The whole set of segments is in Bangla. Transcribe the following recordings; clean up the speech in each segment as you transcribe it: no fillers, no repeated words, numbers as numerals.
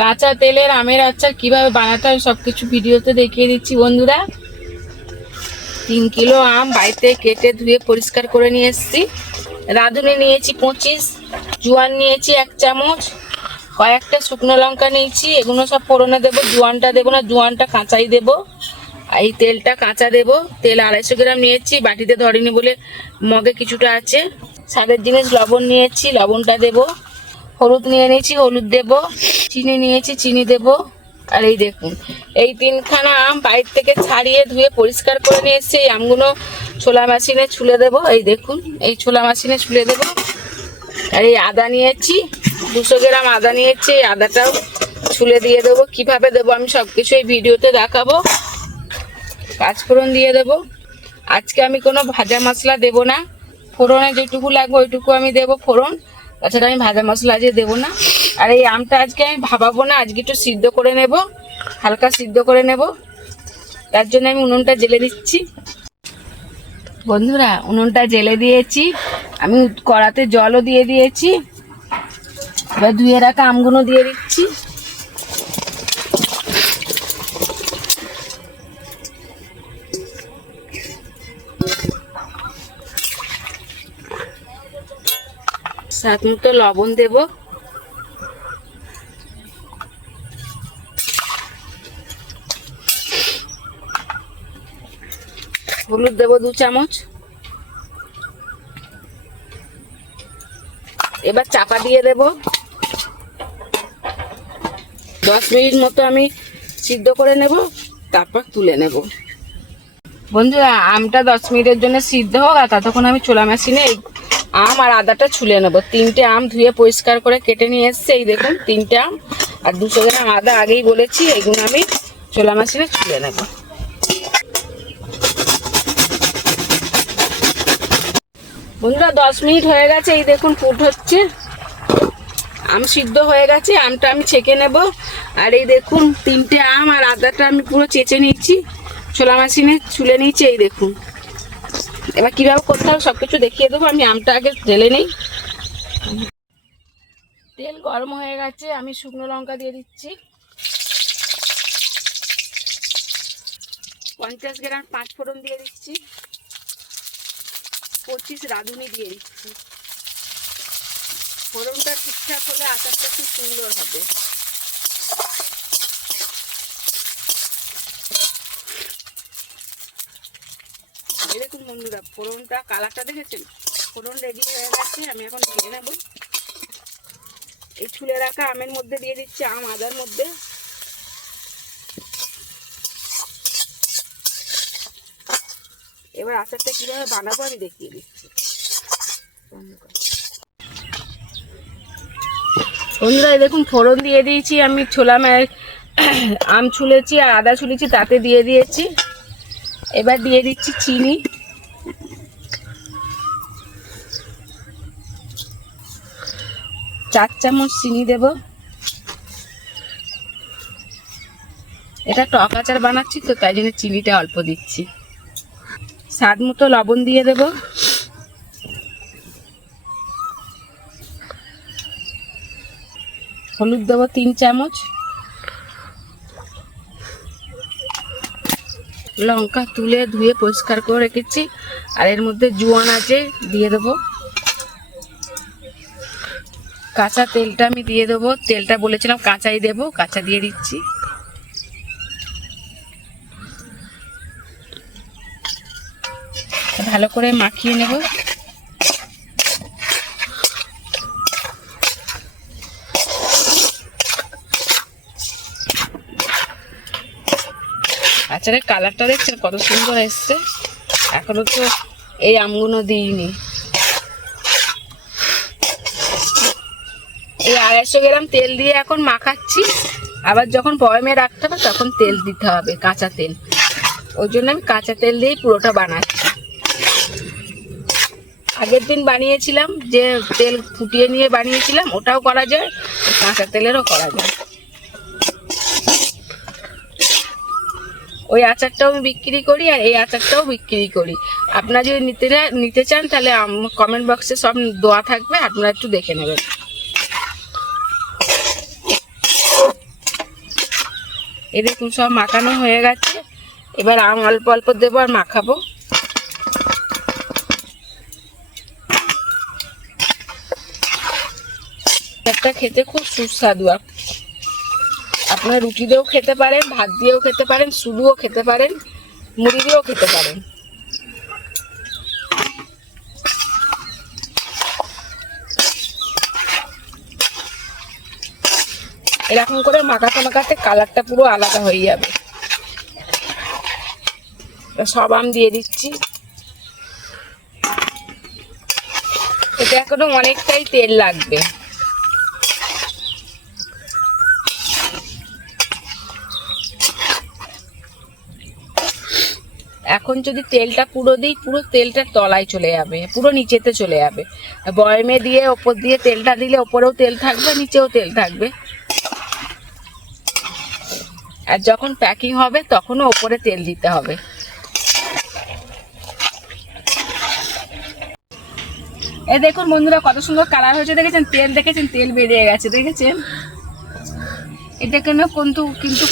কাঁচা তেলের আমের আচার কিভাবে বানাতে হয় সবকিছু ভিডিওতে দেখিয়ে দিচ্ছি বন্ধুরা। 3 কিলো আম বাড়িতে কেটে ধুয়ে পরিষ্কার করে নিয়ে এসেছি। রাঁধুনি নিয়েছি 25, জোয়ান নিয়েছি 1 চামচ, কয়েকটা শুকনো লঙ্কা নিয়েছি। এগুলো সব ফোড়নে দেবো। জোয়ানটা দেবো না, জোয়ানটা কাঁচাই দেবো। এই তেলটা কাঁচা দেবো। তেল 250 গ্রাম নিয়েছি, বাটিতে ধরিনি বলে মগে কিছুটা আছে। স্বাদের জিনিস লবণ নিয়েছি, লবণটা দেবো। হলুদ নিয়ে নিয়েছি, হলুদ দেবো। চিনি নিয়েছি, চিনি দেবো। আর এই দেখুন, এই 3খানা আম বাইর থেকে ছাড়িয়ে ধুয়ে পরিষ্কার করে নিয়ে এসেছি। এই আমগুলো ছোলা মেশিনে ছুলে দেবো। এই দেখুন, এই ছোলা মেশিনে ছুলে দেবো। আর এই আদা নিয়েছি, 200 গ্রাম আদা নিয়েছি। এই আদাটাও ছুলে দিয়ে দেবো। কিভাবে দেবো আমি সবকিছু এই ভিডিওতে দেখাবো। পাঁচফোড়ন দিয়ে দেবো। আজকে আমি কোনো ভাজা মশলা দেবো না, ফোড়নে যেটুকু লাগবে ওইটুকু আমি দেবো ফোড়ন, তাছাড়া আমি ভাজা মশলা আজকে দেবো না। আর এই আমটা আজকে আমি ভাবাবো না, আজকে একটু সিদ্ধ করে নেব, হালকা সিদ্ধ করে নেব। তার জন্য আমি উনুনটা জেলে দিচ্ছি। বন্ধুরা, উনুনটা জেলে দিয়েছি, আমি কড়াতে জলও দিয়ে দিয়েছি। এবার ধুয়ে রাখা আমগুলো দিয়ে দিচ্ছি। স্বাদ মতো লবণ দেব। হলুদ দেব 2 চামচ। এবার চাপা দিয়ে দেব। 10 মিনিট মতো আমি সিদ্ধ করে নেব, তারপর তুলে নেব। বন্ধুরা, আমটা 10 মিনিটের জন্য সিদ্ধ হোক, আর ততক্ষণ আমি ছোলা মেশিনে আম আর আদাটা ছুলে নেব। 3টে আম ধুয়ে পরিষ্কার করে কেটে নিয়ে এসেছি। এই দেখুন 3টে আম আর 200 গ্রাম আদা আগেই বলেছি, এগুলো আমি ছোলা মেশিনে ছুলে নেব। বন্ধুরা, 10 মিনিট হয়ে গেছে। এই দেখুন ফুট হচ্ছে, আম সিদ্ধ হয়ে গেছে। আমটা আমি ছেঁকে নেব। আর এই দেখুন 3টে আম আর আদাটা আমি পুরো চেঁচে নিচ্ছি, ছোলা মেশিনে ছুলে নিচ্ছি। এই দেখুন, এবার কীভাবে করতে হবে সব কিছু দেখিয়ে দেবো। আমি আমটা আগে ঢেলে নিই। তেল গরম হয়ে গেছে, আমি শুকনো লঙ্কা দিয়ে দিচ্ছি। 50 গ্রাম পাঁচফোড়ন দিয়ে দিচ্ছি। 25 রাঁধুনি দিয়ে দিচ্ছি। ফোড়নটা ঠিকঠাক হলে আচারটা খুব সুন্দর হবে। দেখুন বন্ধুরা, ফোড়নটা কালারটা দেখেছেন? ফোড়ন রেডি হয়ে গেছে, আমি এখন দিয়ে নেব। এই ছুলে রাখা আমের মধ্যে দিয়ে দিচ্ছি, আম আদার মধ্যে। এবার আচারটা কিভাবে বানাবো আমি দেখিয়ে দিচ্ছি। বন্ধুরা, দেখুন ফোড়ন দিয়ে দিয়েছি, আমি আম ছুলেছি আর আদা ছুলেছি তাতে দিয়ে দিয়েছি। এবার দিয়ে দিচ্ছি চিনি। চার চামচ চিনি দেব। এটা টক আচার বানাচ্ছি তো, তাই জন্য চিনিটা অল্প দিচ্ছি। স্বাদ মতো লবণ দিয়ে দেব। হলুদ দেবো 3 চামচ। লঙ্কা তুলে ধুয়ে পরিষ্কার করে রেখেছি, আর এর মধ্যে জোয়ান আছে, দিয়ে দেবো। কাঁচা তেলটা আমি দিয়ে দেবো। তেলটা বলেছিলাম কাঁচাই দেবো, কাঁচা দিয়ে দিচ্ছি। ভালো করে মাখিয়ে নেব। আচারের কালারটা দেখছেন কত সুন্দর এসছে। এখনো তো এই আমগুলো দিইনি। এই 250 গ্রাম তেল দিয়ে এখন মাখাচ্ছি। আবার যখন বয়মে রাখতে হবে তখন তেল দিতে হবে, কাঁচা তেল। ওই জন্য আমি কাঁচা তেল দিয়েই পুরোটা বানাচ্ছি। আগের দিন বানিয়েছিলাম, যে তেল ফুটিয়ে নিয়ে বানিয়েছিলাম, ওটাও করা যায়, কাঁচা তেলেরও করা যায়। ওই আচারটাও আমি বিক্রি করি, আর এই আচারটাও বিক্রি করি। আপনারা যদি নিতে চান তাহলে কমেন্ট বক্সে সব দেওয়া থাকবে, আপনারা একটু দেখে নেবেন। এই দেখুন সব মাখানো হয়ে গেছে। এবার আম অল্প অল্প দেবো আর মাখাবো। একটা খেতে খুব সুস্বাদু। আপনারা রুটি দিয়েও খেতে পারেন, ভাত দিয়েও খেতে পারেন, শুধুও খেতে পারেন, মুড়ি দিয়েও খেতে পারেন। এরকম করে মাখাতে মাখাতে কালারটা পুরো আলাদা হয়ে যাবে। সব আম দিয়ে দিচ্ছি। এটা এখনো অনেকটাই তেল লাগবে। এখন যদি তেলটা পুরো দিই, পুরো তেলটা তলায় চলে যাবে, পুরো নিচেতে চলে যাবে। বয়মে দিয়ে ওপর দিয়ে তেলটা দিলে ওপরেও তেল থাকবে, নিচেও তেল থাকবে। আর যখন প্যাকিং হবে তখনও ওপরে তেল দিতে হবে। এই দেখুন বন্ধুরা কত সুন্দর কালার হয়েছে, দেখেছেন? তেল দেখেছেন? তেল বেরিয়ে গেছে, দেখেছেন? এটা কিন্তু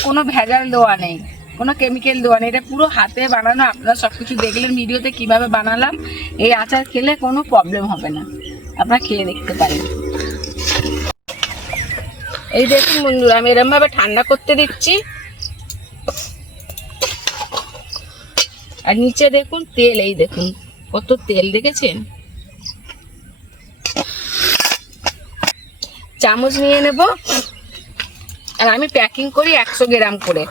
কোনো ভেজাল দেওয়া নেই, কোনো কেমিক্যাল দেওয়া নেই। এটা পুরো হাতে বানানো। আপনারা সবকিছু দেখলেন ভিডিওতে কিভাবে বানালাম। এই আচার খেলে কোনো প্রবলেম হবে না, আপনারা খেয়ে দেখতে পারেন। এই দেখুন বন্ধুরা, আমি এরকম ভাবে ঠান্ডা করতে দিচ্ছি। আর নিচে দেখুন তেল, এই দেখুন কত তেল, দেখেছেন? চামচ নিয়ে নেব। আর আমি প্যাকিং করি 100 গ্রাম করে।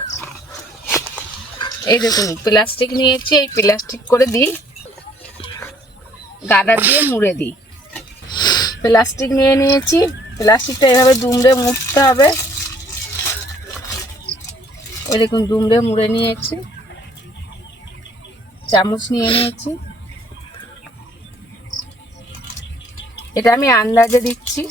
এই দেখুন প্লাস্টিক নিয়েছি, এই প্লাস্টিক করে দিই, গার্ডার দিয়ে মুড়ে দিই। প্লাস্টিক নিয়ে নিয়েছি, প্লাস্টিকটা এভাবে দুমড়ে মুড়তে হবে। এই দেখুন দুমড়ে মুড়ে নিয়েছি। চামচ নিয়ে নিয়েছি। এটা আমি আন্দাজে দিচ্ছি।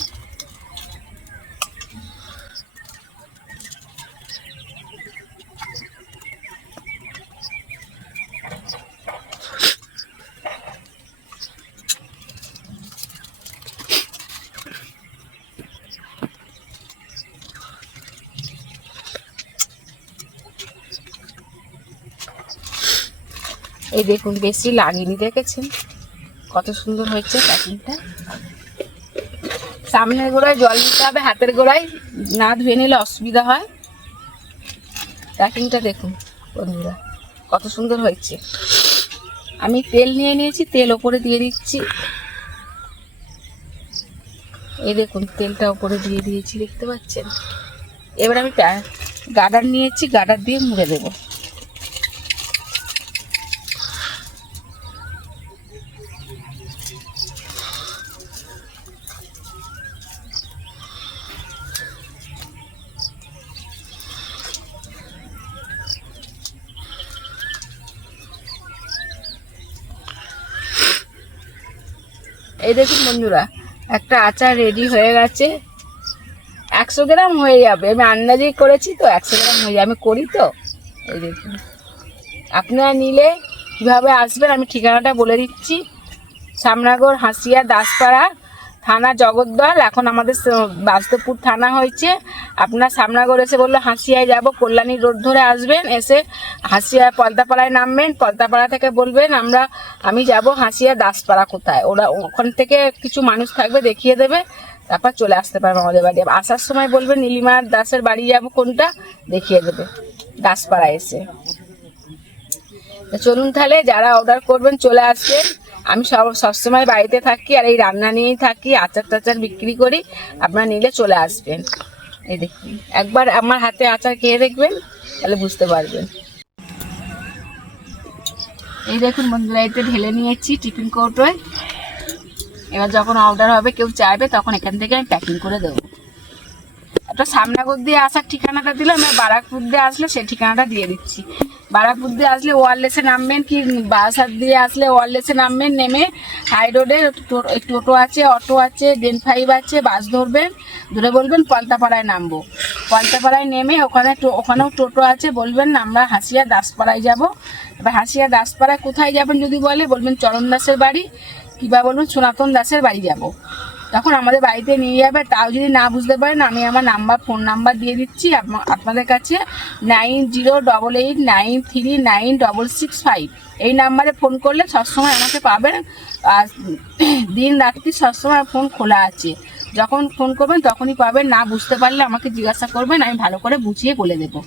এই দেখুন বেশি লাগেনি, দেখেছেন কত সুন্দর হয়েছে প্যাকিংটা। সামনের গোড়ায় জল দিতে হবে, হাতের গোড়ায় না ধুয়ে নিলে অসুবিধা হয়। প্যাকিংটা দেখুন বন্ধুরা কত সুন্দর হয়েছে। আমি তেল নিয়ে নিয়েছি, তেল ওপরে দিয়ে দিচ্ছি। এই দেখুন তেলটা ওপরে দিয়ে দিয়েছি, দেখতে পাচ্ছেন? এবার আমি গার্ডার নিয়েছি, গার্ডার দিয়ে মুড়ে দেবো। এই দেখুন বন্ধুরা একটা আচার রেডি হয়ে গেছে। 100 গ্রাম হয়ে যাবে, আমি আন্দাজেই করেছি তো, 100 গ্রাম হয়ে যাবে, আমি করি তো। এই দেখুন আপনারা নিলে কীভাবে আসবেন আমি ঠিকানাটা বলে দিচ্ছি। সামনাগড়, হাসিয়া, দাসপাড়া থানা, জগদ্দল। এখন আমাদের বাস্তবপুর থানা হয়েছে। আপনার সামনাগড় এসে বললো হাসিয়ায় যাব, কল্যাণী রোড ধরে আসবেন। এসে হাসিয়া পলতাপাড়ায় নামবেন, পলতাপাড়া থেকে বলবেন আমি যাব হাসিয়া দাসপাড়া কোথায়। ওখান থেকে কিছু মানুষ থাকবে, দেখিয়ে দেবে, তারপর চলে আসতে পারবে আমাদের বাড়ি। আসার সময় বলবেন নীলিমা দাসের বাড়ি যাব কোনটা, দেখিয়ে দেবে দাসপাড়া এসে। চলুন তাহলে, যারা অর্ডার করবেন চলে আসবেন। আমি সবসময় বাড়িতে থাকি আর এই রান্না নিয়েই থাকি, আচার টাচার বিক্রি করি। আপনারা নিলে চলে আসবেন। এই দেখুন একবার আমার হাতে আচার খেয়ে দেখবেন, তাহলে বুঝতে পারবেন। এই দেখুন বন্ধুরা এতে ঢেলে নিয়েছি টিফিন কৌটোয়। এবার যখন অর্ডার হবে কেউ চাইবে তখন এখান থেকে আমি প্যাকিং করে দেবো। একটা সামনাগড় দিয়ে আসার ঠিকানাটা দিলাম, এবার বারাকপুর দিয়ে আসলে সেই ঠিকানাটা দিয়ে দিচ্ছি। বারাকপুর দিয়ে আসলে ওয়ারলেসে নামবেন, কি বাসার দিয়ে আসলে ওয়ারলেসে নামবেন। নেমে হাই রোডে টোটো আছে, অটো আছে, ডেন 5 আছে, বাস ধরবেন। ধরে বলবেন পলতাপাড়ায় নামবো। পলতাপাড়ায় নেমে ওখানেও টোটো আছে, বলবেন আমরা হাসিয়া দাসপাড়ায় যাব। এবার হাসিয়া দাসপাড়ায় কোথায় যাবেন যদি বলবেন চরণ দাসের বাড়ি, কিংবা বলবেন সনাতন দাসের বাড়ি যাব। তখন আমাদের বাড়িতে নিয়ে যাবে। তাও যদি না বুঝতে পারেন, আমি আমার ফোন নাম্বার দিয়ে দিচ্ছি আপনাদের কাছে, 9088939665। এই নাম্বারে ফোন করলে সবসময় আমাকে পাবেন। আর দিন রাত্রি সবসময় ফোন খোলা আছে, যখন ফোন করবেন তখনই পাবেন। না বুঝতে পারলে আমাকে জিজ্ঞাসা করবেন, আমি ভালো করে বুঝিয়ে বলে দেবো।